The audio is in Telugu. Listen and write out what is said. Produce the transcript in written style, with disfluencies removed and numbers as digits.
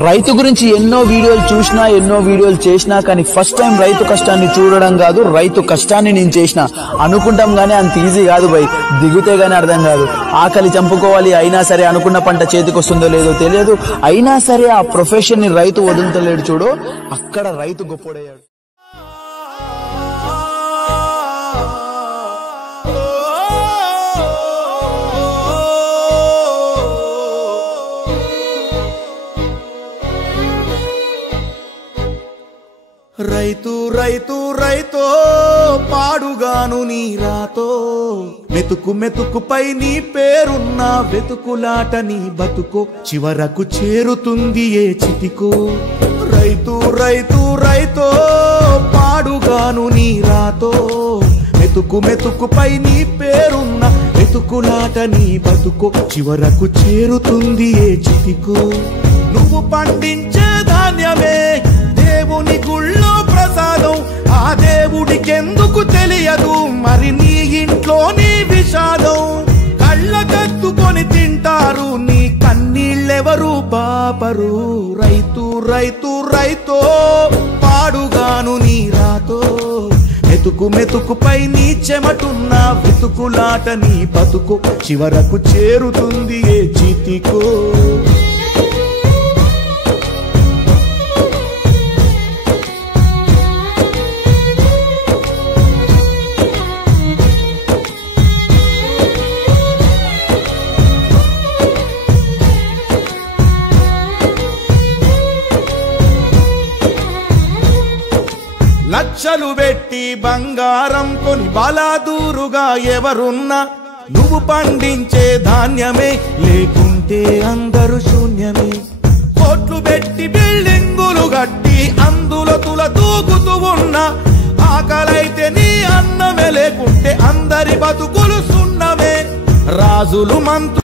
రైతు గురించి ఎన్నో వీడియోలు చూసినా ఎన్నో వీడియోలు చేసినా కానీ ఫస్ట్ టైం రైతు కష్టాన్ని చూడడం కాదు, రైతు కష్టాన్ని నేను చేసిన అనుకుంటాం గానీ అంత ఈజీ కాదు భయ్. దిగుతే గానీ అర్థం కాదు. ఆకలి చంపుకోవాలి అయినా సరే అనుకున్న పంట చేతికి వస్తుందో లేదో తెలియదు. అయినా సరే ఆ ప్రొఫెషన్ ని రైతు వదులుతలేడు చూడు, అక్కడ రైతు గొప్పోడయ్యాడు. రైతు రైతు రైతో పాడుగాను నీ రాతో, మెతుకు మెతుకుపై నీ పేరున్న వెతుకులాట నీ బతుకో, చివరకు చేరుతుంది ఏ చితికో. రైతు రైతు రైతో పాడుగాను నీ రాతో, మెతుకు మెతుకుపై నీ పేరున్న వెతుకులాట నీ బతుకో, చివరకు చేరుతుంది ఏ చితికో. నువ్వు పండించే ధాన్యమే దేవుని గుళ్ళో ప్రసాదం, ఆ దేవుడికెందుకు తెలియదు మరి నీ ఇంట్లో నీ విషాదం. కళ్ళకత్తుకొని తింటారు నీ కన్నీళ్ళెవరు పాపరు. రైతు రైతు రైతో పాడుగాను నీ రాతో, మెతుకు మెతుకుపై నీ చెమటున్న వెతుకులాట నీ బతుకు, చివరకు చేరుతుంది ఏ చితికో. లక్షలు పెట్టి బంగారం కొని బలాదూరుగా ఎవరున్నా, నువ్వు పండించే ధాన్యమే లేకుంటే అందరూ శూన్యమే. కోట్లు పెట్టి బిల్డింగులు కట్టి అందులో తుల దూకుతూ ఉన్నా, ఆకలైతే నీ అన్నమే లేకుంటే అందరి బతుకులు సున్నమే. రాజులు మంత్రులు